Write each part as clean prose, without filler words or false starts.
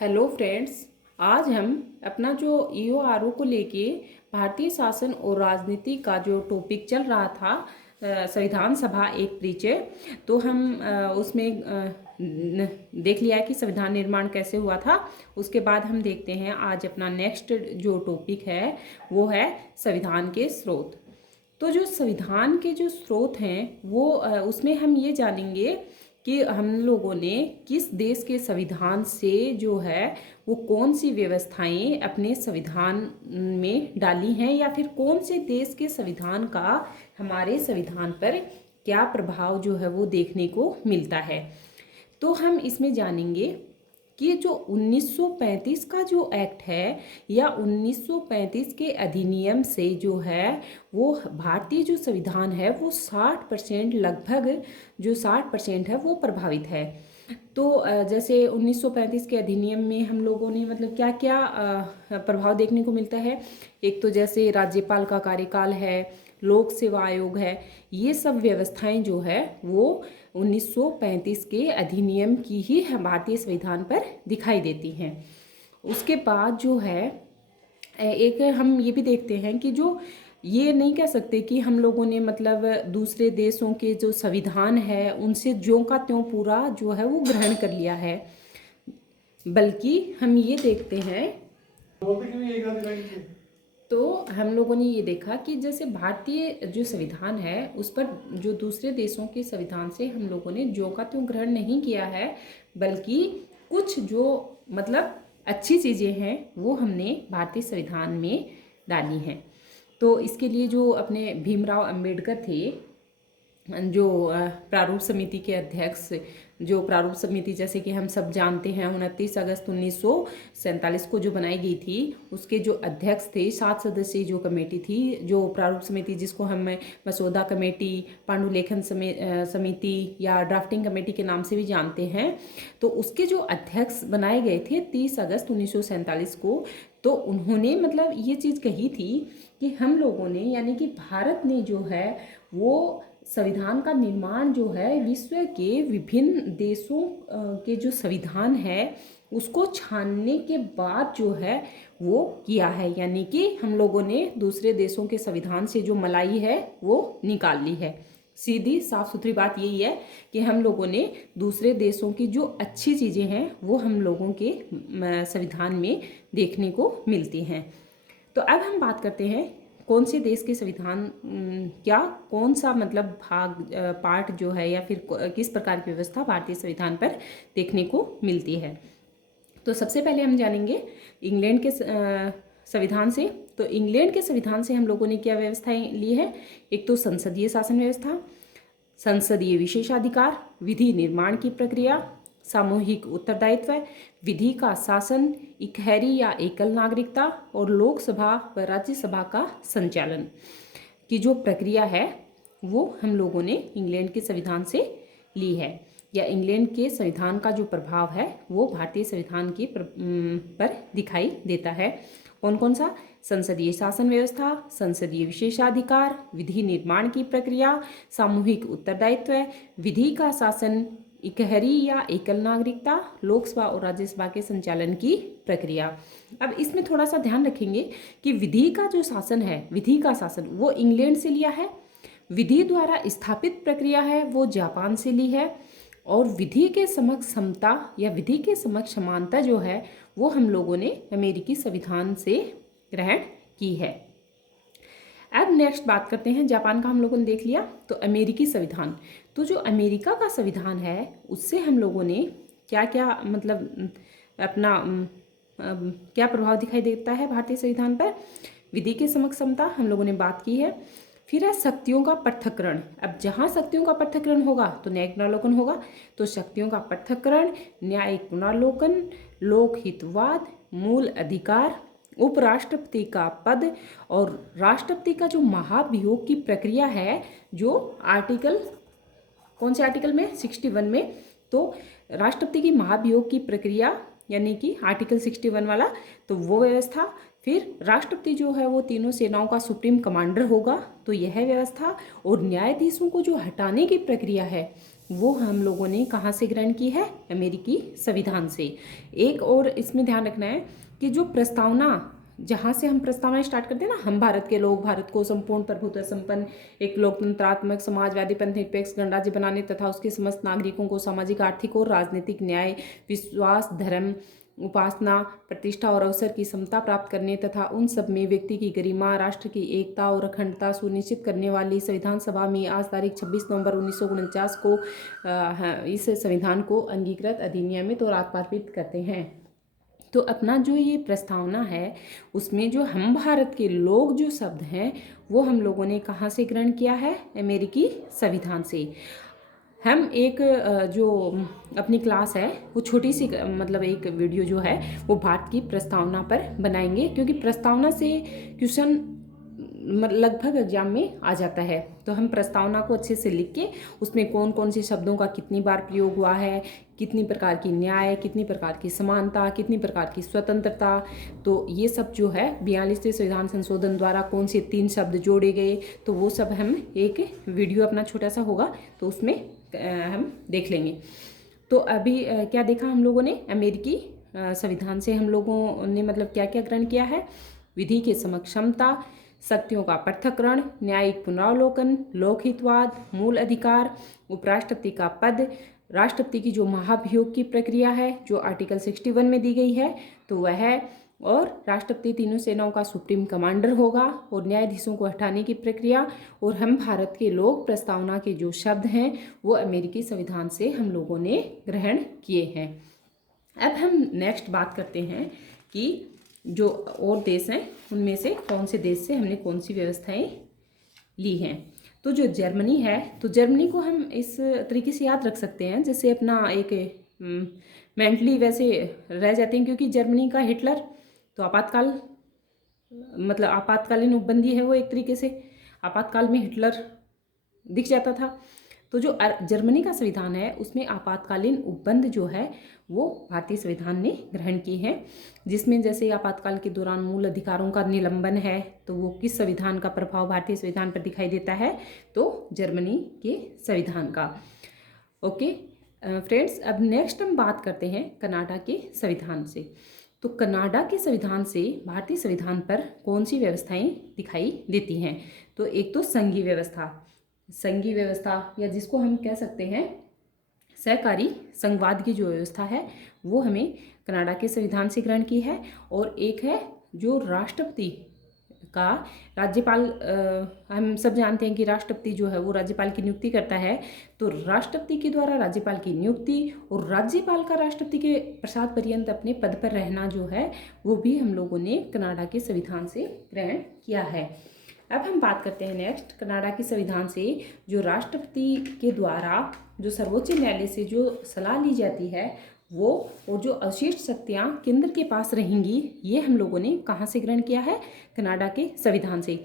Hello friends. आज हम अपना जो ईओआरओ को लेके भारतीय शासन और राजनीति का जो टॉपिक चल रहा था, संविधान सभा एक परिचय, तो हम उसमें देख लिया कि संविधान निर्माण कैसे हुआ था। उसके बाद हम देखते हैं आज अपना नेक्स्ट जो टॉपिक है वो है संविधान के स्रोत। तो जो संविधान के जो स्रोत हैं वो उसमें हम ये जानेंगे कि हम लोगों ने किस देश के संविधान से जो है वो कौन सी व्यवस्थाएं अपने संविधान में डाली हैं, या फिर कौन से देश के संविधान का हमारे संविधान पर क्या प्रभाव जो है वो देखने को मिलता है। तो हम इसमें जानेंगे कि जो 1935 का जो एक्ट है या 1935 के अधिनियम से जो है वो भारतीय जो संविधान है वो 60% लगभग जो 60% है वो प्रभावित है। तो जैसे 1935 के अधिनियम में हम लोगों ने मतलब क्या क्या प्रभाव देखने को मिलता है। एक तो जैसे राज्यपाल का कार्यकाल है, लोक सेवा आयोग है, ये सब व्यवस्थाएं जो है वो 1935 के अधिनियम की ही भारतीय संविधान पर दिखाई देती हैं। उसके बाद जो है एक हम ये भी देखते हैं कि जो ये नहीं कह सकते कि हम लोगों ने मतलब दूसरे देशों के जो संविधान है उनसे ज्यों का त्यों पूरा जो है वो ग्रहण कर लिया है, बल्कि हम ये देखते हैं तो हम लोगों ने ये देखा कि जैसे भारतीय जो संविधान है उस पर जो दूसरे देशों के संविधान से हम लोगों ने ज्यों का त्यों ग्रहण नहीं किया है, बल्कि कुछ जो मतलब अच्छी चीज़ें हैं वो हमने भारतीय संविधान में डाली हैं। तो इसके लिए जो अपने भीमराव अंबेडकर थे, जो प्रारूप समिति के अध्यक्ष, जो प्रारूप समिति जैसे कि हम सब जानते हैं 29 अगस्त 1947 को जो बनाई गई थी, उसके जो अध्यक्ष थे, 7 सदस्यीय जो कमेटी थी, जो प्रारूप समिति जिसको हम मसौदा कमेटी, पांडुलेखन समिति या ड्राफ्टिंग कमेटी के नाम से भी जानते हैं, तो उसके जो अध्यक्ष बनाए गए थे 30 अगस्त 1947 को। तो उन्होंने मतलब ये चीज़ कही थी कि हम लोगों ने यानी कि भारत ने जो है वो संविधान का निर्माण जो है विश्व के विभिन्न देशों के जो संविधान है उसको छानने के बाद जो है वो किया है, यानी कि हम लोगों ने दूसरे देशों के संविधान से जो मलाई है वो निकाल ली है। सीधी साफ सुथरी बात यही है कि हम लोगों ने दूसरे देशों की जो अच्छी चीज़ें हैं वो हम लोगों के संविधान में देखने को मिलती हैं। तो अब हम बात करते हैं कौन से देश के संविधान क्या कौन सा मतलब पार्ट जो है या फिर किस प्रकार की व्यवस्था भारतीय संविधान पर देखने को मिलती है। तो सबसे पहले हम जानेंगे इंग्लैंड के संविधान से। तो इंग्लैंड के संविधान से हम लोगों ने क्या व्यवस्थाएं ली है। एक तो संसदीय शासन व्यवस्था, संसदीय विशेषाधिकार, विधि निर्माण की प्रक्रिया, सामूहिक उत्तरदायित्व, विधि का शासन, इकहरी या एकल नागरिकता और लोकसभा व राज्यसभा का संचालन की जो प्रक्रिया है वो हम लोगों ने इंग्लैंड के संविधान से ली है, या इंग्लैंड के संविधान का जो प्रभाव है वो भारतीय संविधान के पर दिखाई देता है। कौन कौन सा। संसदीय शासन व्यवस्था, संसदीय विशेषाधिकार, विधि निर्माण की प्रक्रिया, सामूहिक उत्तरदायित्व, विधि का शासन, इकहरी या एकल नागरिकता, लोकसभा और राज्यसभा के संचालन की प्रक्रिया। अब इसमें थोड़ा सा ध्यान रखेंगे कि विधि का जो शासन है, विधि का शासन वो इंग्लैंड से लिया है, विधि द्वारा स्थापित प्रक्रिया है वो जापान से ली है, और विधि के समक्ष समता या विधि के समक्ष समानता जो है वो हम लोगों ने अमेरिकी संविधान से ग्रहण की है। अब नेक्स्ट बात करते हैं, जापान का हम लोगों ने देख लिया, तो अमेरिकी संविधान। तो जो अमेरिका का संविधान है उससे हम लोगों ने क्या क्या मतलब अपना क्या प्रभाव दिखाई देता है भारतीय संविधान पर। विधि के समक्ष समता हम लोगों ने बात की है। फिर है शक्तियों का पृथक्करण। अब जहाँ शक्तियों का पृथक्करण होगा तो न्यायिक पुनर्लोकन होगा, तो शक्तियों का पृथक्करण, न्यायिक पुनर्लोकन, लोकहितवाद, मूल अधिकार, उपराष्ट्रपति का पद और राष्ट्रपति का जो महाभियोग की प्रक्रिया है, जो आर्टिकल कौन से आर्टिकल में 61 में, तो राष्ट्रपति की महाभियोग की प्रक्रिया यानी कि आर्टिकल 61 वाला, तो वो व्यवस्था। फिर राष्ट्रपति जो है वो तीनों सेनाओं का सुप्रीम कमांडर होगा, तो यह व्यवस्था। और न्यायाधीशों को जो हटाने की प्रक्रिया है वो हम लोगों ने कहाँ से ग्रहण की है? अमेरिकी संविधान से। एक और इसमें ध्यान रखना है कि जो प्रस्तावना, जहाँ से हम प्रस्तावना स्टार्ट करते हैं ना, हम भारत के लोग भारत को संपूर्ण प्रभुत्व संपन्न एक लोकतंत्रात्मक समाजवादी पंथनिरपेक्ष गणराज्य बनाने तथा उसके समस्त नागरिकों को सामाजिक आर्थिक और राजनीतिक न्याय, विश्वास, धर्म, उपासना, प्रतिष्ठा और अवसर की समता प्राप्त करने तथा उन सब में व्यक्ति की गरिमा, राष्ट्र की एकता और अखंडता सुनिश्चित करने वाली संविधान सभा में आज तारीख 26 नवंबर 1949 को इस संविधान को अंगीकृत, अधिनियमित और आत्मार्पित करते हैं। तो अपना जो ये प्रस्तावना है उसमें जो हम भारत के लोग जो शब्द हैं वो हम लोगों ने कहाँ से ग्रहण किया है? अमेरिकी संविधान से। हम एक जो अपनी क्लास है वो छोटी सी मतलब एक वीडियो जो है वो भारत की प्रस्तावना पर बनाएंगे, क्योंकि प्रस्तावना से क्वेश्चन लगभग एग्जाम में आ जाता है। तो हम प्रस्तावना को अच्छे से लिख के उसमें कौन कौन से शब्दों का कितनी बार प्रयोग हुआ है, कितनी प्रकार की न्याय, कितनी प्रकार की समानता, कितनी प्रकार की स्वतंत्रता, तो ये सब जो है 42वें संविधान संशोधन द्वारा कौन से 3 शब्द जोड़े गए, तो वो सब हम एक वीडियो अपना छोटा सा होगा तो उसमें हम देख लेंगे। तो अभी क्या देखा हम लोगों ने? अमेरिकी संविधान से हम लोगों ने मतलब क्या क्या ग्रहण किया है? विधि के समक्षमता, सत्यों का पृथक्करण, न्यायिक पुनरावलोकन, लोकहितवाद, मूल अधिकार, उपराष्ट्रपति का पद, राष्ट्रपति की जो महाभियोग की प्रक्रिया है जो आर्टिकल 61 में दी गई है तो वह है, और राष्ट्रपति तीनों सेनाओं का सुप्रीम कमांडर होगा, और न्यायाधीशों को हटाने की प्रक्रिया, और हम भारत के लोग प्रस्तावना के जो शब्द हैं वो अमेरिकी संविधान से हम लोगों ने ग्रहण किए हैं। अब हम नेक्स्ट बात करते हैं कि जो और देश हैं उनमें से कौन से देश से हमने कौन सी व्यवस्थाएं ली हैं। तो जो जर्मनी है, तो जर्मनी को हम इस तरीके से याद रख सकते हैं जैसे अपना एक मेंटली वैसे रह जाते हैं, क्योंकि जर्मनी का हिटलर तो आपातकाल मतलब आपातकालीन उपबंदी है, वो एक तरीके से आपातकाल में हिटलर दिख जाता था। तो जो जर्मनी का संविधान है उसमें आपातकालीन उपबंध जो है वो भारतीय संविधान ने ग्रहण की है, जिसमें जैसे आपातकाल के दौरान मूल अधिकारों का निलंबन है तो वो किस संविधान का प्रभाव भारतीय संविधान पर दिखाई देता है? तो जर्मनी के संविधान का। ओके फ्रेंड्स, अब नेक्स्ट हम बात करते हैं कनाडा के संविधान से। तो कनाडा के संविधान से भारतीय संविधान पर कौन सी व्यवस्थाएं दिखाई देती हैं? तो एक तो संघीय व्यवस्था या जिसको हम कह सकते हैं सहकारी संघवाद की जो व्यवस्था है वो हमें कनाडा के संविधान से ग्रहण की है। और एक है जो राष्ट्रपति का राज्यपाल, हम सब जानते हैं कि राष्ट्रपति जो है वो राज्यपाल की नियुक्ति करता है, तो राष्ट्रपति के द्वारा राज्यपाल की नियुक्ति और राज्यपाल का राष्ट्रपति के प्रसाद पर्यंत अपने पद पर रहना जो है वो भी हम लोगों ने कनाडा के संविधान से ग्रहण किया है। अब हम बात करते हैं नेक्स्ट कनाडा के संविधान से जो राष्ट्रपति के द्वारा जो सर्वोच्च न्यायालय से जो सलाह ली जाती है वो, और जो अवशिष्ट शक्तियाँ केंद्र के पास रहेंगी, ये हम लोगों ने कहाँ से ग्रहण किया है? कनाडा के संविधान से।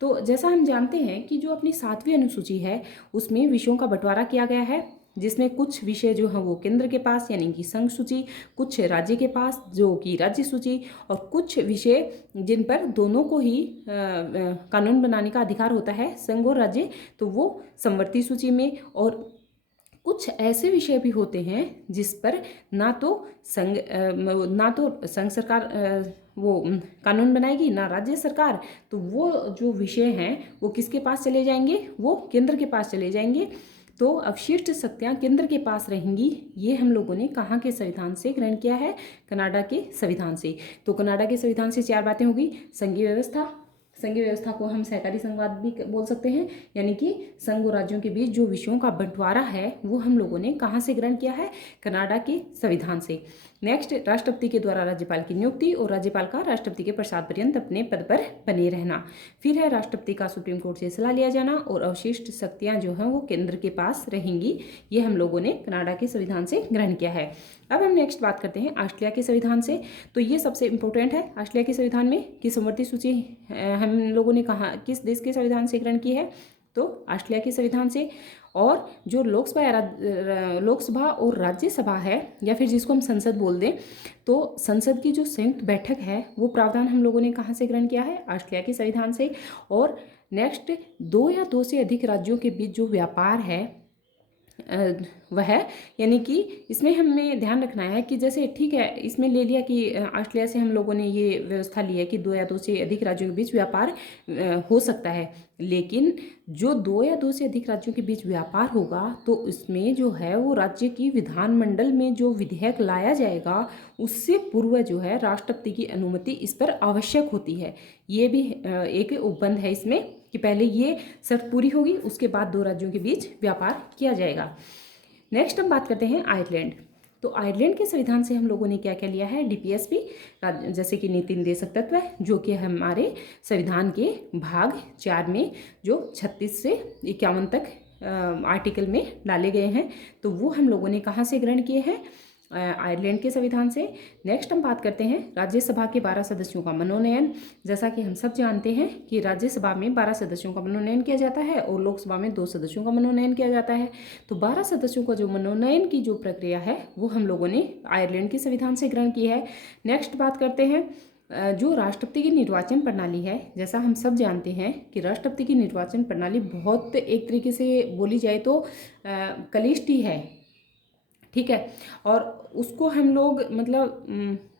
तो जैसा हम जानते हैं कि जो अपनी 7वीं अनुसूची है उसमें विषयों का बंटवारा किया गया है, जिसमें कुछ विषय जो हैं वो केंद्र के पास यानी कि संघ सूची, कुछ राज्य के पास जो कि राज्य सूची, और कुछ विषय जिन पर दोनों को ही कानून बनाने का अधिकार होता है, संघ और राज्य, तो वो समवर्ती सूची में। और कुछ ऐसे विषय भी होते हैं जिस पर ना तो संघ सरकार वो कानून बनाएगी ना राज्य सरकार, तो वो जो विषय हैं वो किसके पास चले जाएंगे? वो केंद्र के पास चले जाएंगे। तो अवशिष्ट शक्तियाँ केंद्र के पास रहेंगी। ये हम लोगों ने कहाँ के संविधान से ग्रहण किया है? कनाडा के संविधान से। तो कनाडा के संविधान से 4 बातें होगी। संघीय व्यवस्था को हम सहकारी संघवाद भी बोल सकते हैं, यानी कि संघ और राज्यों के बीच जो विषयों का बंटवारा है वो हम लोगों ने कहाँ से ग्रहण किया है? कनाडा के संविधान से। नेक्स्ट, राष्ट्रपति के द्वारा राज्यपाल की नियुक्ति और राज्यपाल का राष्ट्रपति के प्रसाद पर्यंत अपने पद पर बने रहना। फिर है राष्ट्रपति का सुप्रीम कोर्ट से सलाह लिया जाना, और अवशिष्ट शक्तियाँ जो हैं वो केंद्र के पास रहेंगी। ये हम लोगों ने कनाडा के संविधान से ग्रहण किया है। अब हम नेक्स्ट बात करते हैं ऑस्ट्रिया के संविधान से। तो ये सबसे इंपॉर्टेंट है ऑस्ट्रिया के संविधान में कि समवर्ती सूची हम लोगों ने कहा किस देश के संविधान से ग्रहण की है? तो ऑस्ट्रिया के संविधान से। और जो लोकसभा और राज्यसभा है, या फिर जिसको हम संसद बोल दें, तो संसद की जो संयुक्त बैठक है वो प्रावधान हम लोगों ने कहाँ से ग्रहण किया है? ऑस्ट्रिया के संविधान से। और नेक्स्ट, 2 या 2 से अधिक राज्यों के बीच जो व्यापार है वह यानी कि इसमें हमें ध्यान रखना है कि जैसे ठीक है, इसमें ले लिया कि ऑस्ट्रेलिया से हम लोगों ने ये व्यवस्था ली है कि दो या दो से अधिक राज्यों के बीच व्यापार हो सकता है, लेकिन जो दो या दो से अधिक राज्यों के बीच व्यापार होगा तो इसमें जो है वो राज्य की विधानमंडल में जो विधेयक लाया जाएगा उससे पूर्व जो है राष्ट्रपति की अनुमति इस पर आवश्यक होती है। ये भी एक उपबंध है इसमें कि पहले ये शर्त पूरी होगी, उसके बाद दो राज्यों के बीच व्यापार किया जाएगा। नेक्स्ट हम बात करते हैं आयरलैंड। तो आयरलैंड के संविधान से हम लोगों ने क्या क्या लिया है, डीपीएसपी जैसे कि नीति निर्देशक तत्व है, जो कि हमारे संविधान के भाग 4 में जो 36 से 51 तक आर्टिकल में डाले गए हैं, तो वो हम लोगों ने कहाँ से ग्रहण किए हैं, आयरलैंड के संविधान से। नेक्स्ट हम बात करते हैं राज्यसभा के 12 सदस्यों का मनोनयन। जैसा कि हम सब जानते हैं कि राज्यसभा में 12 सदस्यों का मनोनयन किया जाता है और लोकसभा में 2 सदस्यों का मनोनयन किया जाता है। तो 12 सदस्यों का जो मनोनयन की जो प्रक्रिया है वो हम लोगों ने आयरलैंड के संविधान से ग्रहण की है। नेक्स्ट बात करते हैं जो राष्ट्रपति की निर्वाचन प्रणाली है। जैसा हम सब जानते हैं कि राष्ट्रपति की निर्वाचन प्रणाली बहुत एक तरीके से बोली जाए तो कलिष्ठ ही है, ठीक है। और उसको हम लोग मतलब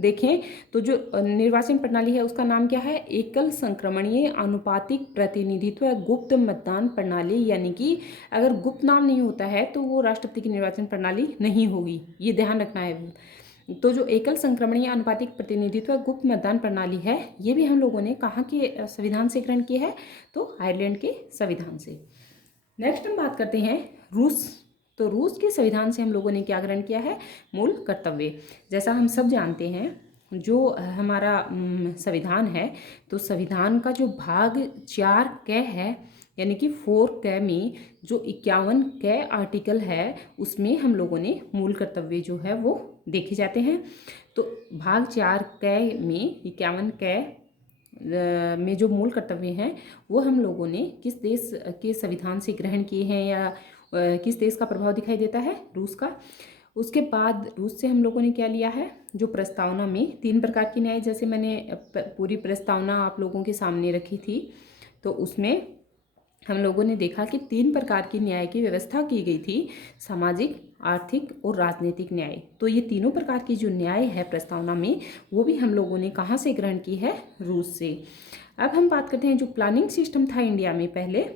देखें तो जो निर्वाचन प्रणाली है उसका नाम क्या है, एकल संक्रमणीय अनुपातिक प्रतिनिधित्व गुप्त मतदान प्रणाली, यानी कि अगर गुप्त नाम नहीं होता है तो वो राष्ट्रपति की निर्वाचन प्रणाली नहीं होगी, ये ध्यान रखना है। तो जो एकल संक्रमणीय अनुपातिक प्रतिनिधित्व गुप्त मतदान प्रणाली है, ये भी हम लोगों ने कहाँ के संविधान से ग्रहण किया है, तो आयरलैंड के संविधान से। नेक्स्ट हम बात करते हैं रूस। तो रूस के संविधान से हम लोगों ने क्या ग्रहण किया है, मूल कर्तव्य। जैसा हम सब जानते हैं जो हमारा संविधान है, तो संविधान का जो भाग 4 क है यानी कि 4 क में जो 51 क आर्टिकल है उसमें हम लोगों ने मूल कर्तव्य जो है वो देखे जाते हैं। तो भाग 4 क में 51 क में जो मूल कर्तव्य हैं वो हम लोगों ने किस देश के संविधान से ग्रहण किए हैं या किस देश का प्रभाव दिखाई देता है, रूस का। उसके बाद रूस से हम लोगों ने क्या लिया है, जो प्रस्तावना में 3 प्रकार की न्याय, जैसे मैंने पूरी प्रस्तावना आप लोगों के सामने रखी थी, तो उसमें हम लोगों ने देखा कि 3 प्रकार की न्याय की व्यवस्था की गई थी, सामाजिक, आर्थिक और राजनीतिक न्याय। तो ये तीनों प्रकार की जो न्याय है प्रस्तावना में, वो भी हम लोगों ने कहाँ से ग्रहण की है, रूस से। अब हम बात करते हैं जो प्लानिंग सिस्टम था इंडिया में पहले,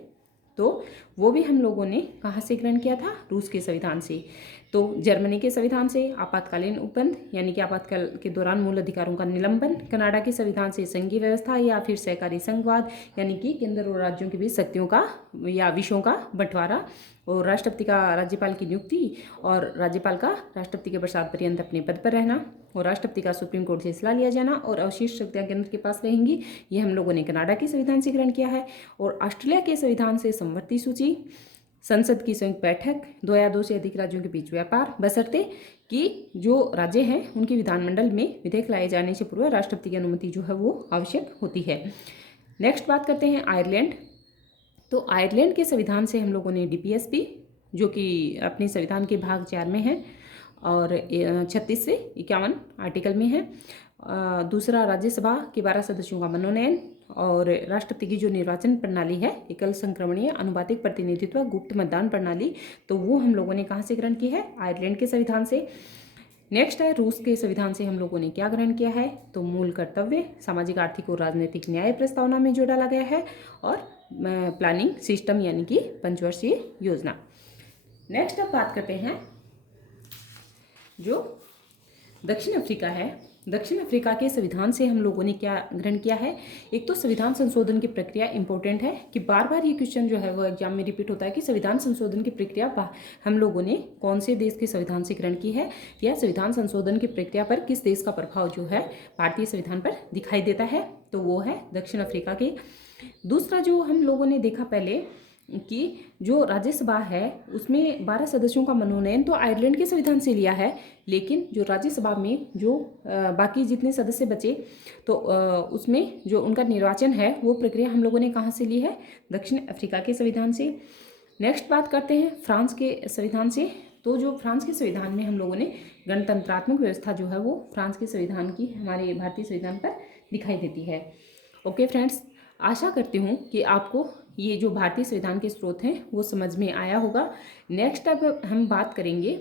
तो वो भी हम लोगों ने कहाँ से ग्रहण किया था, रूस के संविधान से। तो जर्मनी के संविधान से आपातकालीन उपबंध यानी कि आपातकाल के दौरान मूल अधिकारों का निलंबन, कनाडा के संविधान से संघीय व्यवस्था या फिर सहकारी संघवाद यानी कि केंद्र और राज्यों के बीच शक्तियों का या विषयों का बंटवारा, और राष्ट्रपति का राज्यपाल की नियुक्ति और राज्यपाल का राष्ट्रपति के प्रसाद पर्यंत अपने पद पर रहना, और राष्ट्रपति का सुप्रीम कोर्ट से सलाह लिया जाना और अवशिष्ट शक्तियां केंद्र के पास रहेंगी, ये हम लोगों ने कनाडा के संविधान से ग्रहण किया है। और ऑस्ट्रेलिया के संविधान से समवर्ती सूची, संसद की संयुक्त बैठक, 2 या 2 से अधिक राज्यों के बीच व्यापार, बशर्ते कि जो राज्य हैं उनके विधानमंडल में विधेयक लाए जाने से पूर्व राष्ट्रपति की अनुमति जो है वो आवश्यक होती है। नेक्स्ट बात करते हैं आयरलैंड। तो आयरलैंड के संविधान से हम लोगों ने डीपीएसपी, जो कि अपने संविधान के भाग 4 में है और 36 से 51 आर्टिकल में है। दूसरा राज्यसभा के 12 सदस्यों का मनोनयन और राष्ट्रपति की जो निर्वाचन प्रणाली है, एकल संक्रमणीय अनुपातिक प्रतिनिधित्व गुप्त मतदान प्रणाली, तो वो हम लोगों ने कहाँ से ग्रहण की है, आयरलैंड के संविधान से। नेक्स्ट है रूस के संविधान से हम लोगों ने क्या ग्रहण किया है, तो मूल कर्तव्य, सामाजिक, आर्थिक और राजनीतिक न्याय प्रस्तावना में जो डाला गया है, और प्लानिंग सिस्टम यानी कि पंचवर्षीय योजना। नेक्स्ट अब बात करते हैं जो दक्षिण अफ्रीका है। दक्षिण अफ्रीका के संविधान से हम लोगों ने क्या ग्रहण किया है, एक तो संविधान संशोधन की प्रक्रिया इंपॉर्टेंट है कि बार बार ये क्वेश्चन जो है वो एग्जाम में रिपीट होता है कि संविधान संशोधन की प्रक्रिया हम लोगों ने कौन से देश के संविधान से ग्रहण की है, या संविधान संशोधन की प्रक्रिया पर किस देश का प्रभाव जो है भारतीय संविधान पर दिखाई देता है, तो वो है दक्षिण अफ्रीका के। दूसरा जो हम लोगों ने देखा पहले कि जो राज्यसभा है उसमें 12 सदस्यों का मनोनयन तो आयरलैंड के संविधान से लिया है, लेकिन जो राज्यसभा में जो बाकी जितने सदस्य बचे तो उसमें जो उनका निर्वाचन है वो प्रक्रिया हम लोगों ने कहाँ से ली है, दक्षिण अफ्रीका के संविधान से। नेक्स्ट बात करते हैं फ्रांस के संविधान से। तो जो फ्रांस के संविधान में हम लोगों ने गणतंत्रात्मक व्यवस्था जो है वो फ्रांस के संविधान की हमारे भारतीय संविधान पर दिखाई देती है। ओके फ्रेंड्स, आशा करती हूँ कि आपको ये जो भारतीय संविधान के स्रोत हैं वो समझ में आया होगा। नेक्स्ट अब हम बात करेंगे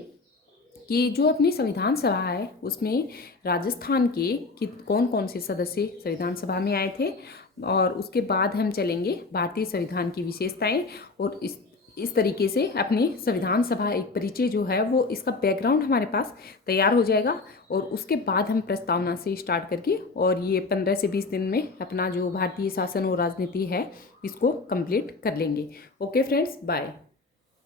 कि जो अपनी संविधान सभा है उसमें राजस्थान के कि कौन कौन से सदस्य संविधान सभा में आए थे, और उसके बाद हम चलेंगे भारतीय संविधान की विशेषताएं, और इस तरीके से अपनी संविधान सभा एक परिचय जो है वो इसका बैकग्राउंड हमारे पास तैयार हो जाएगा। और उसके बाद हम प्रस्तावना से स्टार्ट करके और ये 15 से 20 दिन में अपना जो भारतीय शासन और राजनीति है इसको कंप्लीट कर लेंगे। Okay friends, bye.